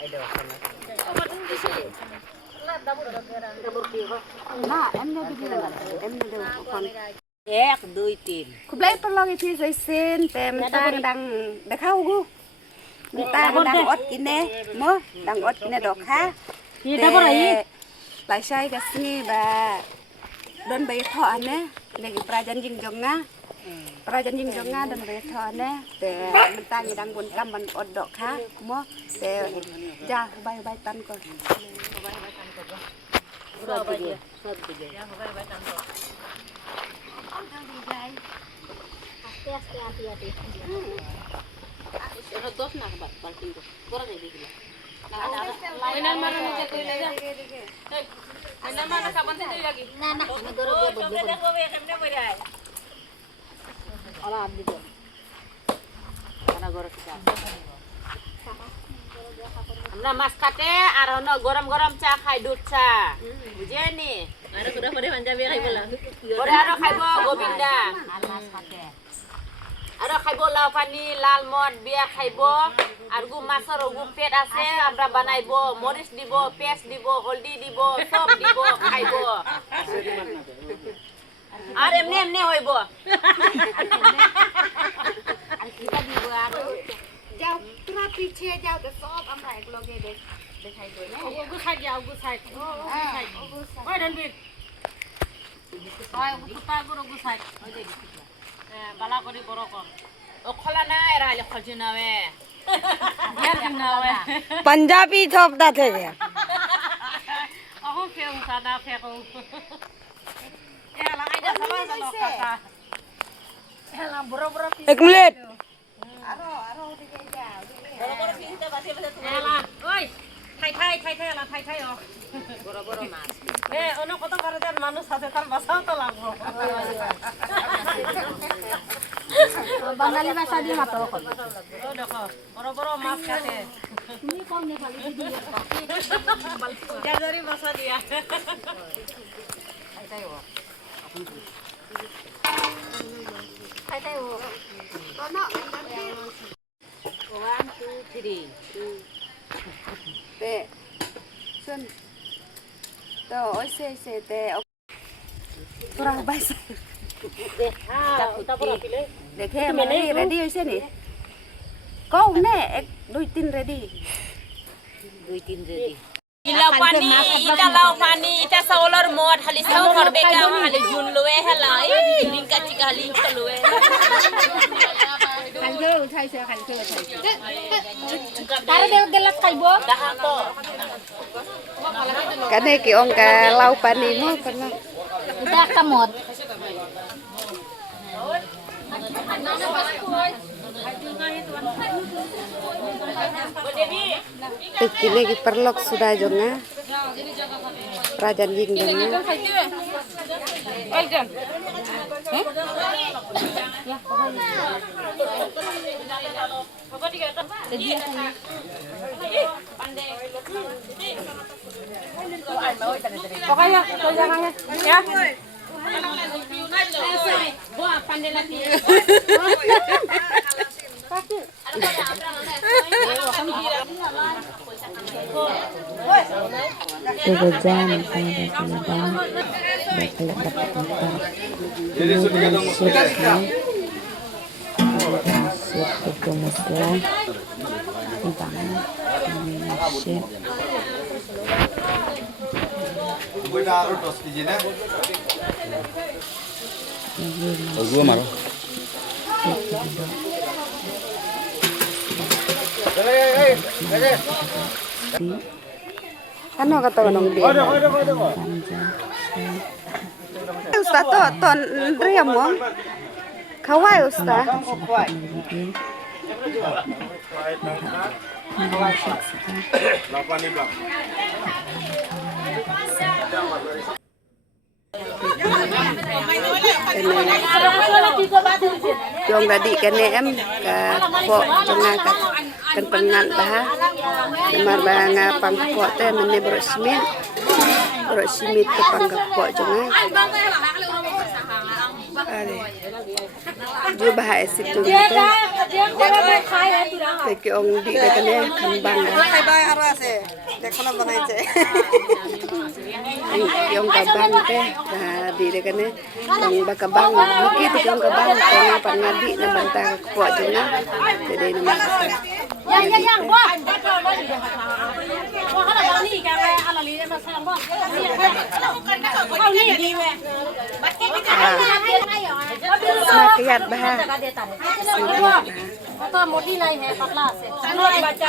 em đâu đi em đâu còn Ek, 2, 3. kublai perlu itu saya sen tem tang dang dah kau gu tang dang ot ini mo dang ot ini dok ha lại sai cái sini ba don bay thọ anh lagi prajan jing jonga prajan jing jonga don bay thọ anh te tang dang bun kam ban ot dok ha mo te ja bay bay tan ko Amna mas kate arono goram-goram cha khai dut cha. Buje ni. Ara kuda pade manja be khai bola. Pade aro khai bo Govinda. Mas kate. Aro khai bo law pani lal mod bia khai bo. Argu masar ugu pet ase আমরা বানাইবো মরিচ দিব পেঁয়াজ দিব হলদি দিব সব দিব খাইবো আর এমনি এমনি হইব আর কিটা দিব আর যাও তোরা পিছে যাও তো সব আমরা এক লগে দেখাই দই না ওগু খাই যাও ওগু খাই ওই রণবীর ওই ওগু পা গরো ওগু খাই ওই দে বালা করি বড় কর ও খলা না এরা হলে খজিনাবে पंजाबी थोपदा थे गया अहो फेउ सादा फेउ एला आइदा समा सलो एला बरो एक मिनट बरो पिसते बासे बासे एला ओइ थाई एला थाई ओ बरो माছ ए ono কত করে দেন মানুষ সাথে তার বাসাও তো লাগবো বাঙালি ভাষা দিয়ে মাতো কল ও দেখো বড় মাছ কাটে তুমি কোন নেপালি দিদি জাজারি ভাষা দিয়া খাইতাই ও না 1 2 3 te sun to oi se te tora bai se देखे हमारे रेडी होइसे नी कौ ने 1 2 3 ready 2 3 ready Ilaw pani, italaw pani, ita sa olor mod, halisaw korbeka, halijun luwe, halay, lingka chika halingka luwe. Halgo uthai se halgo uthai tara deu gelas khaibo Dahato. kane ki ong ka lau pani mo pala Udah kamot. Kini ki perlok sudah jonga Prajan jing jonga Pokoknya, jangannya, ya. Buah pandai lagi. Sejajan pada kemudian bakal dapat tempat kemudian siap itu mesra banget siap gua marah. Ano kata nong dia Ustaz to ton riam mo kawai ustaz Jong tadi kene em ka po jonga ka kan pengan bah mar banga pang po te mene bro simit ke pang po jonga अरे जो बाहर से तो के ông đi đây cái này khăn băng hai bay ara se देखो ना बनाई छे ông ka bang te di đây cái này ông ba ka bang mungkin tu ông ka bang karena pangadi na banta ko juna jadi nama yang bo kalau ni kan ala li ma sayang bo kau ni di we makiat bah तो मोटी लाई है पतला से बाचा